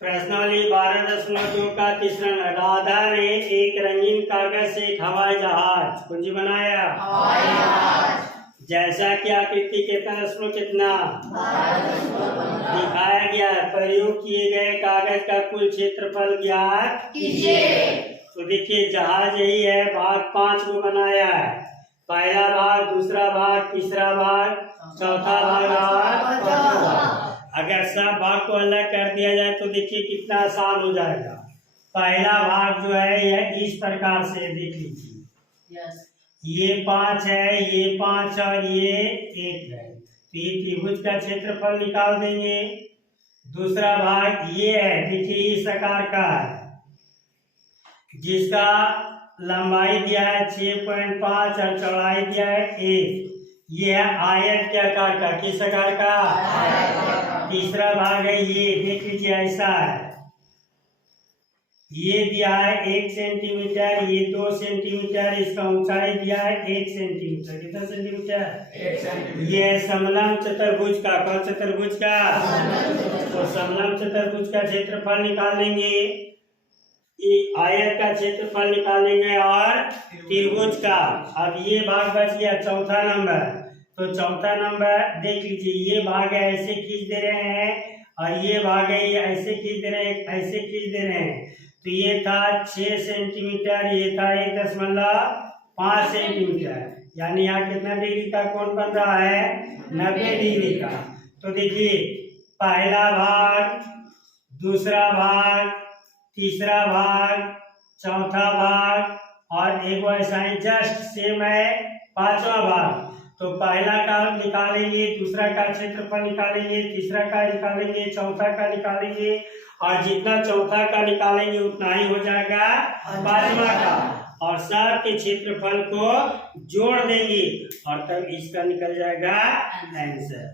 प्रश्नावली 12.2 का तीसरा नंबर। राधा ने एक रंगीन कागज से एक हवाई जहाज कुंजी बनाया। जैसा कि आकृति के दशमलव कितना दिखाया गया है। प्रयोग किए गए कागज का कुल क्षेत्रफल ज्ञात कीजिए। तो देखिए जहाज यही है, भाग 5 को बनाया है। पहला भाग, दूसरा भाग, तीसरा भाग, चौथा भाग और पांचवा भाग। अगर सब भाग को अलग कर दिया जाए तो देखिए कितना आसान हो जाएगा। पहला भाग जो है यह इस प्रकार से देख लीजिए। ये 5 है, ये 5 और ये 1 है, तो ये त्रिभुज का क्षेत्रफल निकाल देंगे। दूसरा भाग ये है, देखिए इस आकार का है, जिसका लंबाई दिया है 6.5 और चौड़ाई दिया है 1। ये है आयत के आकार का। किस आकार का? तीसरा भाग है ये, देख लीजिए ऐसा है। ये दिया है 1 सेंटीमीटर, ये 2 सेंटीमीटर, इसका ऊंचाई दिया है 1 सेंटीमीटर। कितना सेंटीमीटर? 1 सेंटीमीटर। ये है समलंब चतुर्भुज का। कौन चतुर्भुज का? तो समलंब चतुर्भुज का क्षेत्रफल निकालेंगे, आयत का क्षेत्रफल निकालेंगे और त्रिभुज का। अब ये भाग बच गया चौथा नंबर। तो चौथा नंबर देख लीजिए, ये भाग है ऐसे खींच दे रहे हैं और ये भाग है ये ऐसे खींच दे रहे हैं, ऐसे खींच दे रहे हैं। तो ये था 6 सेंटीमीटर, ये था 1.5 सेंटीमीटर, यानी यहाँ कितना डिग्री का कोण बन रहा है? 90 डिग्री का। तो देखिए पहला भाग, दूसरा भाग, तीसरा भाग, चौथा भाग और एक ऐसा ही जस्ट सेम है पांचवा भाग। तो पहला का निकालेंगे, दूसरा का क्षेत्रफल निकालेंगे, तीसरा का निकालेंगे, चौथा का निकालेंगे और जितना चौथा का निकालेंगे उतना ही हो जाएगा पांचवा का, और सब के क्षेत्रफल को जोड़ देंगे और तब इसका निकल जाएगा आंसर।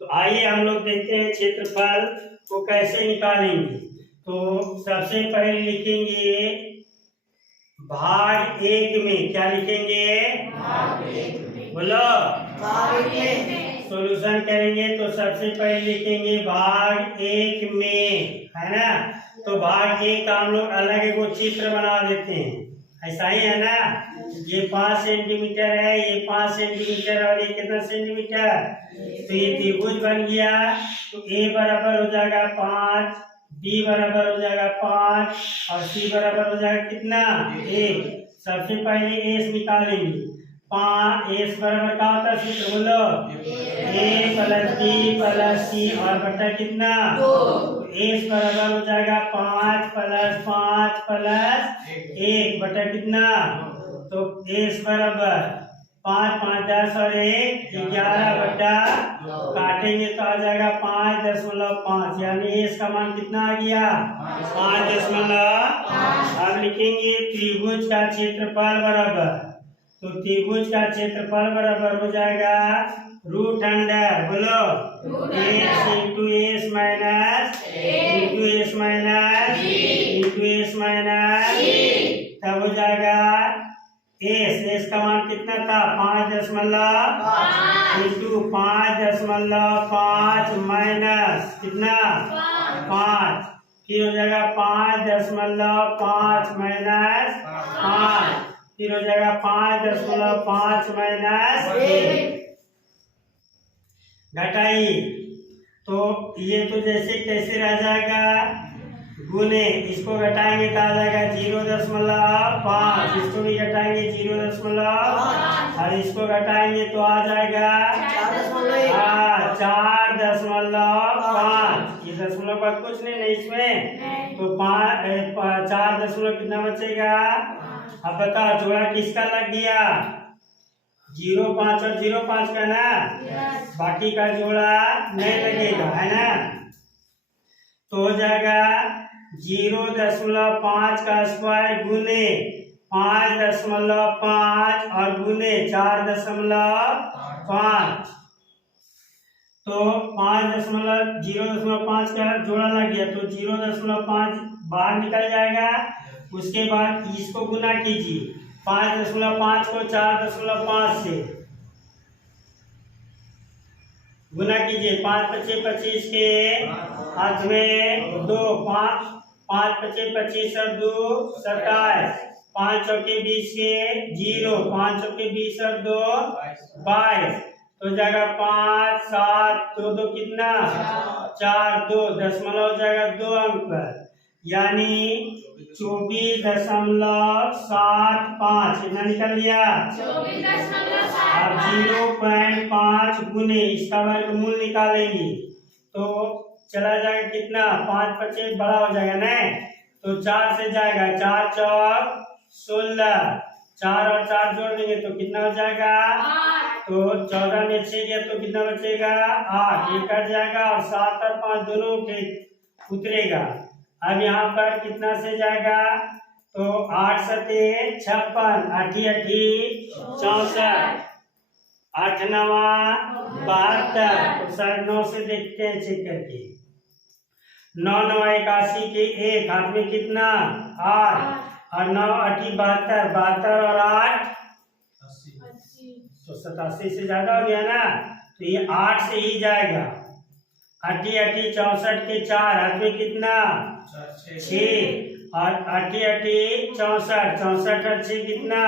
तो आइए हम लोग देखते हैं क्षेत्रफल को कैसे निकालेंगे। तो सबसे पहले लिखेंगे भाग 1 में। क्या लिखेंगे? भाग 1 में। बोलो भाग 1 में। सॉल्यूशन करेंगे तो सबसे पहले लिखेंगे भाग 1 में, है ना। तो भाग 1 का हम लोग अलग एक चित्र बना देते हैं, ऐसा ही है ना। ये 5 सेंटीमीटर है, ये 5 सेंटीमीटर और ये कितना सेंटीमीटर? तो ये त्रिभुज बन गया। तो ए बराबर हो जाएगा 5, बी बराबर हो जाएगा 5 और सी बराबर हो जाएगा कितना? 1। सबसे पहले एस निकालेंगे। 5 एस बराबर क्या होता है सूत्र? बोलो ए प्लस बी प्लस सी और बटा कितना? 2। एस बराबर हो जाएगा 5 प्लस 5 प्लस 1 बटा कितना? तो एस बराबर 5 5 10 और 1 11 बटा, काटेंगे तो आ जाएगा 5.5, यानी इसका मान कितना आ गया? 5.5। अब लिखेंगे त्रिभुज का क्षेत्रफल बराबर, तो त्रिभुज का क्षेत्रफल बराबर हो जाएगा √अंडर, बोलो S into S minus into S minus into S minus, तब हो जाएगा एस का मान कितना था? 5.5 इंटू 5.5 माइनस कितना? 5, फिर हो जाएगा 5.5 माइनस 5, फिर हो जाएगा 5.5 माइनस 1। घटाइए तो ये तो जैसे कैसे रह जाएगा, गुने इसको घटाएंगे तो आ जाएगा 0.5, इसको भी घटाएंगे 0.5 और इसको घटाएंगे तो आ जाएगा 4.5। ये दशमलव का कुछ नहीं इसमें, तो 4 कितना बचेगा? अब बताओ जोड़ा किसका लग गया? 0 5 और 0 5 का ना, बाकी का जोड़ा नहीं लगेगा, है ना। तो हो जाएगा 0.5 का स्क्वायर गुने 5.5 और गुने 4.5, तो 0.5 का जोड़ा लग गया तो 0.5 बाहर निकल जाएगा। उसके बाद इसको गुना कीजिए 5.5 को 4.5 से, गुना कीजिए। 5 पचे 25 के हाथ में 2, 5 पचे 25 और 2 27, 5 चौके 20 के 0, 5 चौके 20 और 2 22, तो जगह 5 7 2 2 कितना 4 2 दशमलव जगह 2 अंक पर, यानी 24.75 कितना निकल गया। अब 0.5 गुने इसका वर्गमूल निकालेंगे तो चला जाएगा कितना 5 पचे बड़ा हो जाएगा ना, तो 4 से जाएगा 4 चौक 16, 4 और 4 जोड़ देंगे तो कितना हो जाएगा 8, तो 14 में 6 गया तो कितना बचेगा 8, ये कट जाएगा और 7 और 5 दोनों के उतरेगा। अब यहाँ पर कितना से जाएगा तो 8 सते 56, 8 64, 8 नवा 72, तो साढ़े 9 से देखते हैं चेक करके। 9 9 81 के 1 हाथ में कितना 8 और 9 8 72, 72 और 8 तो 87 से ज्यादा हो गया ना, तो ये 8 से ही जाएगा। 8 8 64 के 4 हाथ में कितना 6 और 8 8 64, 64 और 6 कितना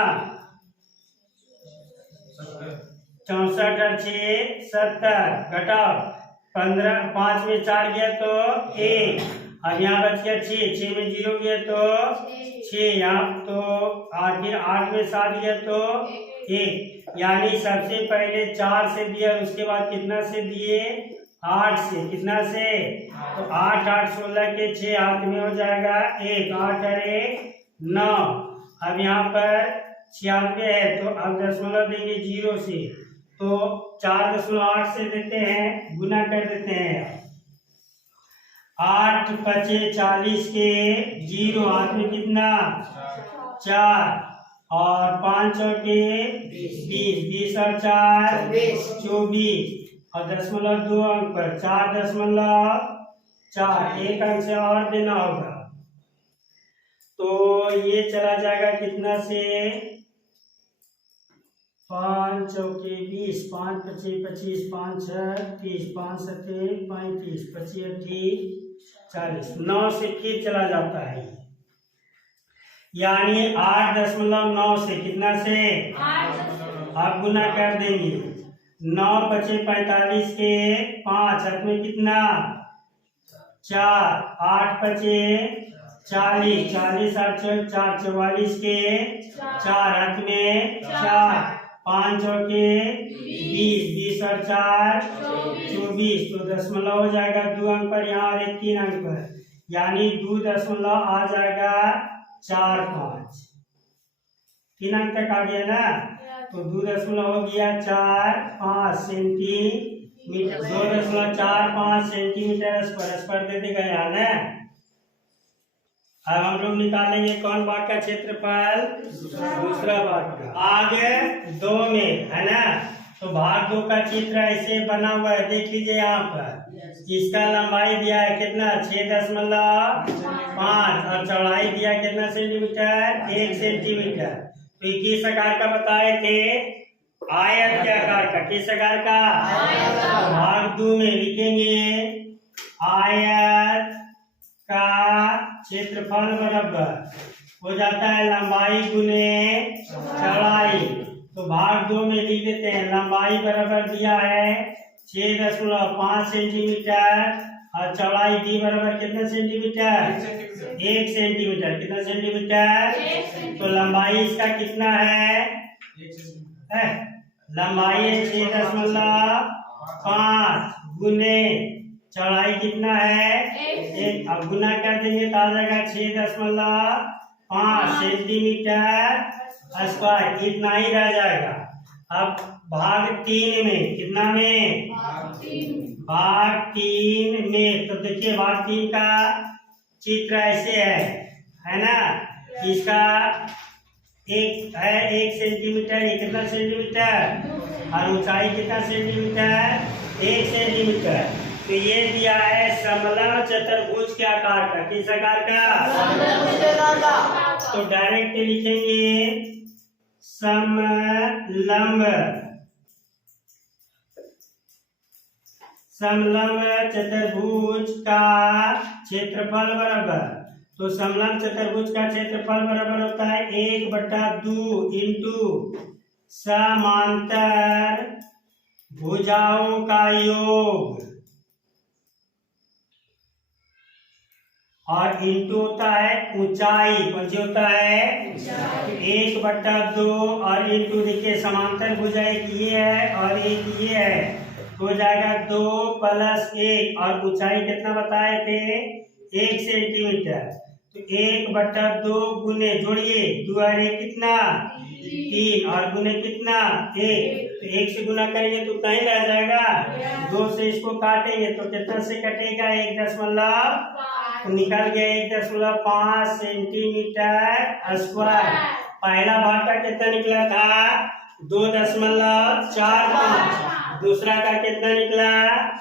64 और 6 70, घटाओ 15, 5 में 4 गया तो 1, अब यहाँ बच गया 6, 6 में 0 गया तो 6, यहाँ तो 8 में 7 गया तो 1, यानी सबसे पहले 4 से दिया उसके बाद कितना से दिए 8 से, कितना से तो 8 8 16 के 6 हाथ में हो जाएगा 1, 8 और 1 9। अब यहाँ पर 96 है तो अब दशमलव देंगे 0 से, तो 4.8 से देते हैं, गुना कर देते हैं। 8 पचे 40 के 0 हाथ में कितना 4 और 5 चौके 20, 20 और 4 24 और दशमलव 2 अंक पर 4.4, एक अंक से और देना होगा, तो ये चला जाएगा कितना से 5 चौके 20, 5 पचे 25, 5 6 30, 5 सते 35, 25 40, 9 से फिर चला जाता है, यानी 8.9 से कितना से आप गुना कर देंगे। 9 पचे 45 के 5 हाथ में कितना 4, 8 पचे 40, 40 8 4 44 के 4 हाथ में 4, 5 चौके 20, 20 और 4 24, तो दशमलव हो जाएगा 2 अंक पर यहाँ और 3 अंक पर, यानी 2 दशमलव आ जाएगा 4 5, 3 अंक तक आ गया ना, तो 2 दशमलव हो गया 4 5 सेंटीमीटर, 2.45 सेंटीमीटर स्क्वायर दे देगा यहाँ ना। अब हम लोग निकालेंगे कौन भाग का क्षेत्रफल, दूसरा भाग का। आगे 2 में है ना, तो भाग 2 का चित्र ऐसे बना हुआ है, देख लीजिए यहाँ पर। इसका लंबाई दिया है कितना 6.5 और चौड़ाई दिया कितना सेंटीमीटर 1 सेंटीमीटर। तो ये किस आकार का बताए थे, आयत के आकार का। किस आकार का, भाग 2 में लिखेंगे आयत का क्षेत्रफल बराबर हो जाता है लंबाई गुने चौड़ाई। तो भाग 2 में लिख देते हैं, लंबाई बराबर दिया है 6.5 सेंटीमीटर और चौड़ाई डी बराबर कितना सेंटीमीटर 1 सेंटीमीटर। कितना सेंटीमीटर, तो लंबाई इसका कितना है, लंबाई है 6.5 गुने चौड़ाई कितना है 1, अब गुना कर देंगे तो आ जाएगा 6.5 सेंटीमीटर स्क्वायर, इतना ही रह जाएगा। अब भाग 3 में, कितना में, भाग 3 में, तो देखिए भाग 3 का चित्र ऐसे है ना, इसका एक है 1 सेंटीमीटर, ये कितना सेंटीमीटर और ऊंचाई कितना सेंटीमीटर 1 सेंटीमीटर। तो ये दिया है समलंब चतुर्भुज के आकार का। किस आकार का, तो डायरेक्ट लिखेंगे समलंब समलंब चतुर्भुज का क्षेत्रफल बराबर, तो समलंब चतुर्भुज का क्षेत्रफल बराबर होता है 1/2 इंटू समांतर भुजाओं का योग, और इंटू होता है ऊंचाई, कौन सी होता है 1/2, और इंटू देखिए समांतर भुजा एक ये है और एक ये है, तो हो जाएगा 2 + 1, और ऊंचाई कितना बताए थे 1 सेंटीमीटर, तो 1/2 गुने जोड़िए 2 और 1 कितना 3, और गुने कितना 1, तो 1 से गुना करेंगे तो उतना ही रह जाएगा, 2 से इसको काटेंगे तो कितना से कटेगा 1 तो निकल गया 1.5 सेंटीमीटर स्क्वायर। पहला भाग का कितना निकला था 2.45, दूसरा का कितना निकला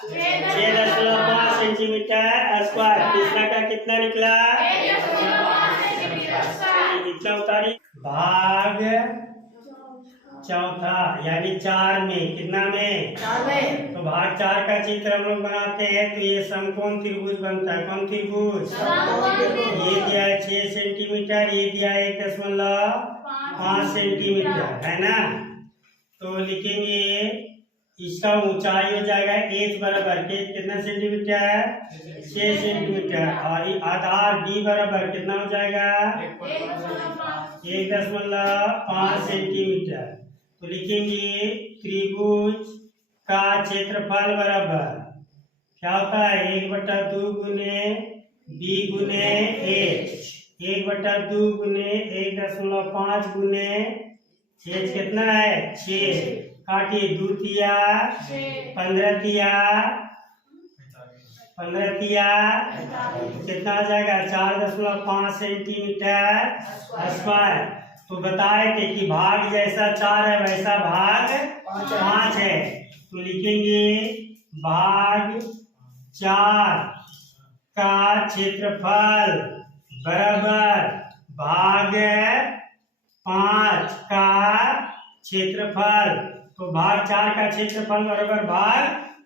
6.5 सेंटीमीटर स्क्वायर, तीसरा का कितना निकला इतना उतारी। भाग चौथा यानी 4 में, कितना में 4 में, तो भाग 4 का चित्र हम लोग बनाते हैं, तो ये समकोण त्रिभुज बनता है, कौन त्रिभुज, ये दिया है 6 सेंटीमीटर, ये दिया है 1.5 सेंटीमीटर, है ना, तो लिखेंगे इसका ऊंचाई हो जाएगा h बराबर कितना सेंटीमीटर 6 सेंटीमीटर, और आधार d बराबर कितना हो जाएगा 1.5 सेंटीमीटर, तो लिखेंगे त्रिभुज का क्षेत्रफल बराबर क्या होता है 1/2 गुने b गुने h, 1/2 गुने 1.5 गुने h कितना है 6, काटिए 2 तिया 15 तिया कितना आ जाएगा 4.5 सेंटीमीटर स्क्वायर। तो बताए थे कि भाग जैसा 4 है वैसा भाग 5 है, तो लिखेंगे भाग 4 का क्षेत्रफल बराबर भाग 5 का क्षेत्रफल, तो भाग 4 का क्षेत्रफल बराबर भाग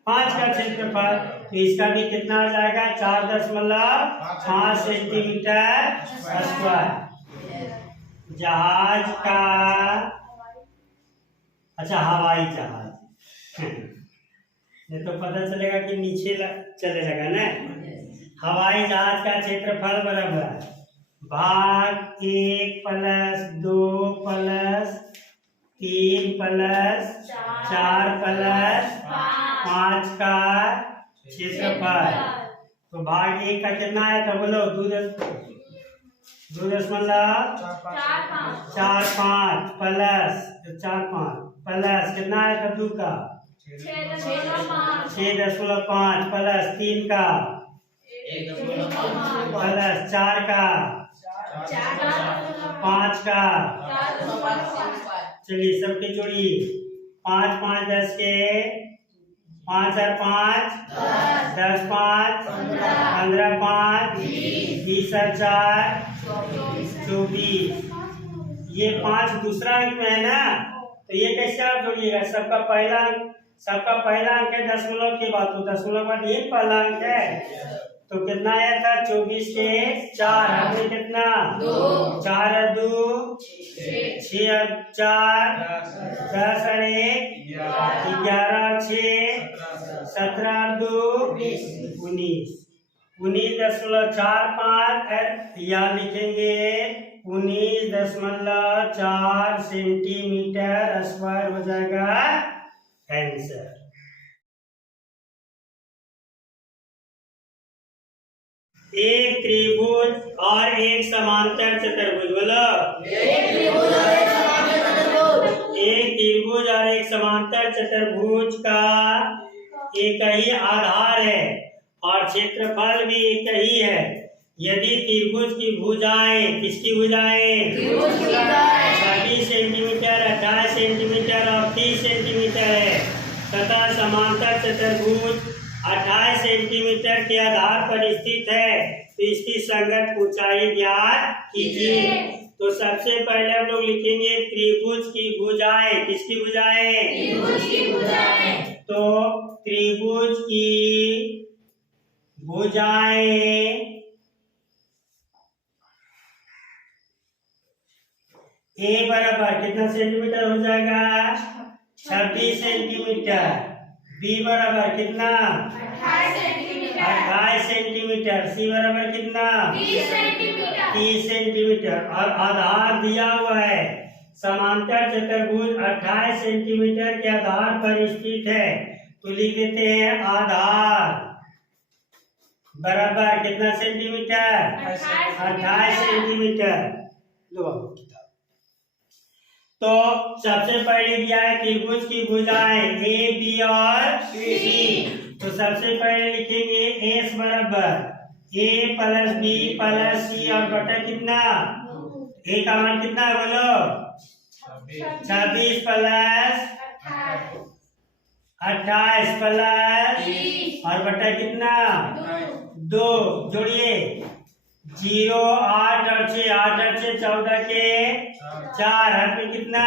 5 का क्षेत्रफल, तो इसका भी कितना आ जाएगा 4.5 सेंटीमीटर स्क्वायर। जहाज का, अच्छा हवाई जहाज ये तो पता चलेगा कि नीचे चले लगा ना, हवाई जहाज का क्षेत्रफल बराबर भाग 1 + 2 + 3 + 4 + 5 का क्षेत्रफल, तो भाग 1 का कितना है तो बोलो 2.45 प्लस कितना है तो 2 का 6.5 प्लस 3 का प्लस 4 का 5 का, चलिए सबके जोड़िए 5 5 10 के 5 और 5 10 5 15 5 20 और 4 24, ये 5 दूसरा अंक में है ना, तो ये कैसे आप जोड़िएगा, सबका पहला अंक है दशमलव के बाद, तो दशमलव बाद ये पहला अंक है, तो कितना आया था 24 के 4, हमने कितना 4 और 2 6 और 4 10 और 1 11 और 6 17 और 2 19, 19.45 या लिखेंगे 19.4 सेंटीमीटर स्क्वायर हो जाएगा आंसर। एक त्रिभुज और एक समांतर चतुर्भुज, बोलो एक त्रिभुज और एक समांतर चतुर्भुज का एक ही आधार है और क्षेत्रफल भी एक ही है। यदि त्रिभुज की भुजाएं, किसकी भुजाएं 26 सेंटीमीटर 28 सेंटीमीटर और 30 सेंटीमीटर है तथा समांतर चतुर्भुज 28 सेंटीमीटर के आधार पर स्थित है, तो इसकी संगत ऊंचाई ज्ञात कीजिए। तो सबसे पहले हम लोग लिखेंगे त्रिभुज की भुजाएं, किसकी भुजाएं, तो त्रिभुज की भुजाएं ए बराबर कितना सेंटीमीटर हो जाएगा? 26 सेंटीमीटर। बी बराबर कितना? 28 सेंटीमीटर। सी बराबर कितना? 30 सेंटीमीटर। और आधार दिया हुआ है, समांतर चतुर्भुज 28 सेंटीमीटर के आधार पर स्थित है, तो लिख देते हैं आधार बराबर कितना सेंटीमीटर? 28 सेंटीमीटर। लो किताब। तो सबसे पहले दिया है त्रिभुज की भुजाएं ए बी और सी। तो सबसे पहले लिखेंगे एस बराबर ए प्लस बी प्लस सी और बटा कितना? ए का मान कितना है बोलो? 26 प्लस 28 प्लस और बटा कितना? 2। जोड़िए 0 8 और 6 8 और 6 14 के 4 हाथ में कितना?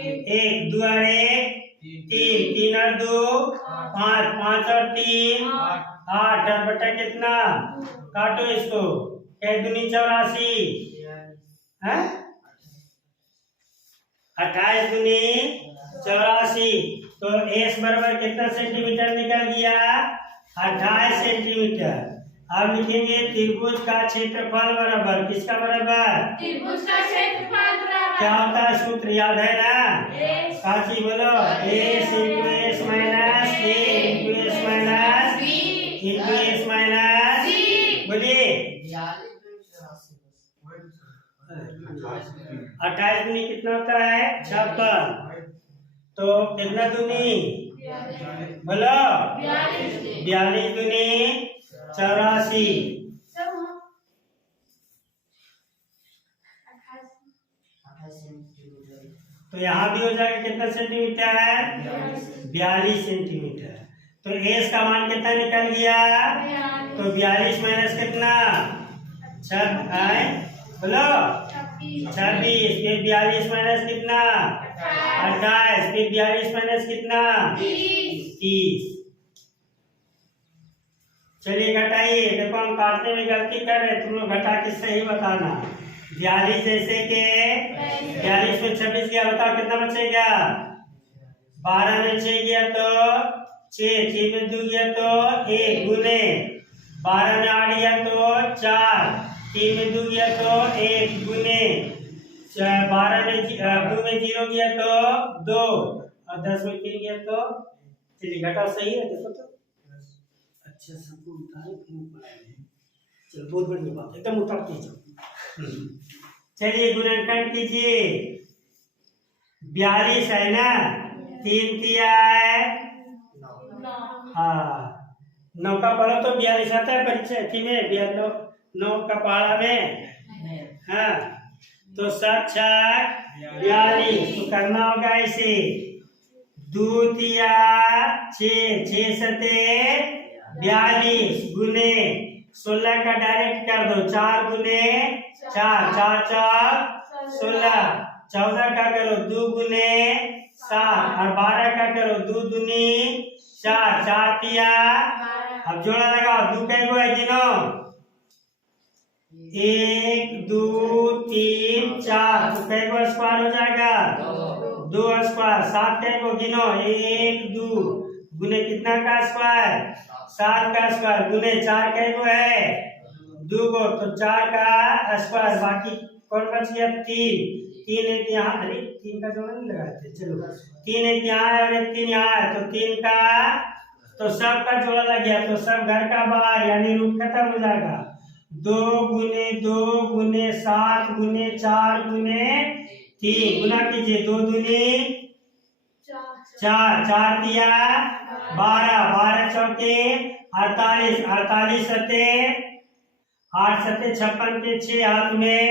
1 2 और 1 3 3 और 2 5 5 और 3 8 और बटा कितना? काटो इसको। 1 दूनी 84 है, 28 दूनी 84। तो एस बराबर कितना सेंटीमीटर निकल गया? 28 सेंटीमीटर। अब लिखेंगे त्रिभुज का क्षेत्रफल बराबर किसका बराबर? त्रिभुज का क्षेत्रफल बराबर क्या होता है? सूत्र याद है ना? काची बोलो S into S minus A into S minus B into S minus C. बोलिए 28 दूनी कितना होता है? 56। तो कितना दूनी? बोलो 42 दूनी 84। तो यहाँ भी हो जाएगा कितना सेंटीमीटर है? 42 सेंटीमीटर। तो एस का मान कितना निकल गया? तो 42 माइनस कितना? 6 बोलो 26। फिर 42 माइनस कितना? 28। फिर 42 माइनस कितना? 30। चलिए घटाइए। देखो हम काटने में गलती कर रहे, तुम लोग घटा के सही बताना। 42 जैसे के 42 में 26 गया, बताओ कितना बचेगा? 12 में 6 गया तो 6, 6 में 2 गया तो 1 गुने 12 में 8 गया तो 4, 3 में 2 गया तो 1 गुने 12 में 2 में 0 गया तो 2 और 10 में 3 गया तो। चलिए घटा सही है, देखो तो अच्छा सबको उतारे फिर पढ़ाएंगे। चलो बहुत बढ़िया बात, एकदम उतारते जाओ। चलिए गुणनखंड कीजिए। 42 है ना, 3 दिया है, हाँ 9 का पढ़ो तो 42 आता है परीक्षा में 9 का पढ़ा में, हाँ तो 7 4 42। तो करना होगा इसे 2 दिया 6 6 7 42 गुने 16 का डायरेक्ट कर दो 4 गुने 4 4 4 16। 14 का करो 2 गुने 7 और 12 का करो 2 दूनी 4 4 दिया। अब जोड़ा लगाओ 2 कै गो है गिनो 1 2 3 4 तो कै गो स्क्वायर हो जाएगा 2 स्क्वायर। 7 कै गो गिनो 1 2 गुने कितना का स्क्वायर 7 का स्क्वायर गुने 4 कै गो है 2 गो तो 4 का स्क्वायर। बाकी कौन बच गया 3 3 एक यहाँ, अरे 3 का जोड़ा नहीं लगाए थे, चलो 3 एक यहाँ है और एक 3 यहाँ है तो 3 का तो सब का जोड़ा लग गया तो सब घर का बाहर यानी रूट खत्म हो जाएगा। 2 गुने 7 गुने 4 गुने 3 गुना कीजिए 2 दूनी 4 4 दिया 12 12 चौके 48 48 सते 8 सते 56 के 6 हाथ में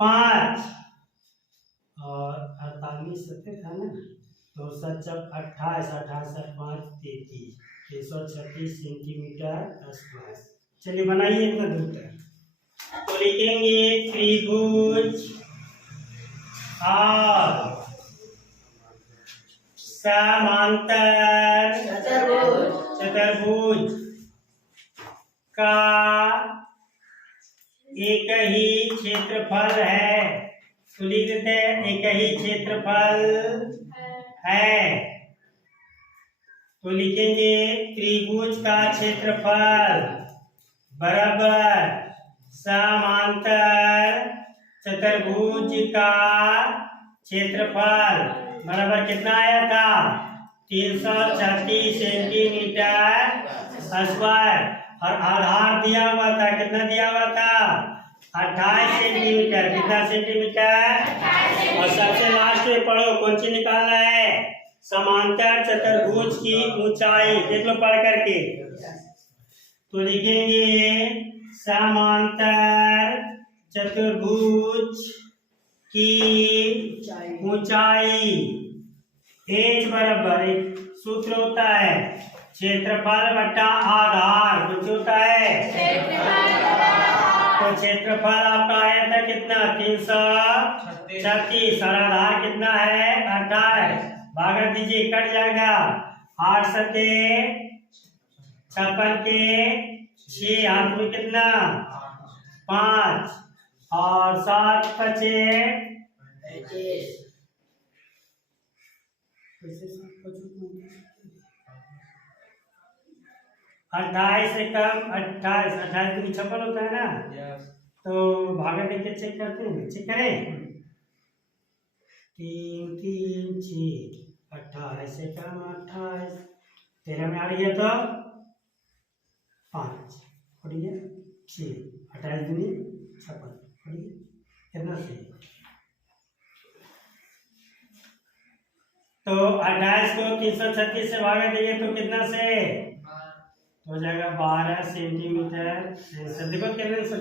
5 और 48 सते था ना तो 7 28 28 5 33 336 सेंटीमीटर स्क्वायर। चलिए बनाइए इतना दूर तक। तो लिखेंगे त्रिभुज और समांतर का एक ही क्षेत्रफल है। तो लिख देते हैं एक ही क्षेत्रफल है। तो लिखेंगे त्रिभुज का क्षेत्रफल बराबर समांतर चतुर्भुज का क्षेत्रफल बराबर कितना आया था 336 सेंटीमीटर स्क्वायर और आधार दिया हुआ था कितना दिया हुआ था 28 सेंटीमीटर कितना सेंटीमीटर और सबसे लास्ट में पढ़ो कौन सी निकालना है समांतर चतुर्भुज की ऊंचाई देख लो पढ़ करके तो लिखेंगे समांतर चतुर्भुज की ऊंचाई एच बराबर एक सूत्र होता है क्षेत्रफल बटा आधार कुछ होता है तो क्षेत्रफल आपका आया था कितना 336 और आधार कितना है 28 भागा दीजिए कट जाएगा 8 सते 56 के 6 हाथ में कितना 5 और 7 बचे 28 से कम 28 28 दूनी 56 होता है ना तो भागा देके चेक करते हैं चेक करें 3 3 6 28 से कम 28 13 में आ रही है तो 5 और ये 6 28 दूनी 56 कितना सही तो 28 को 336 से भागा देंगे तो कितना से हो जाएगा 12 सेंटीमीटर देखो कितने से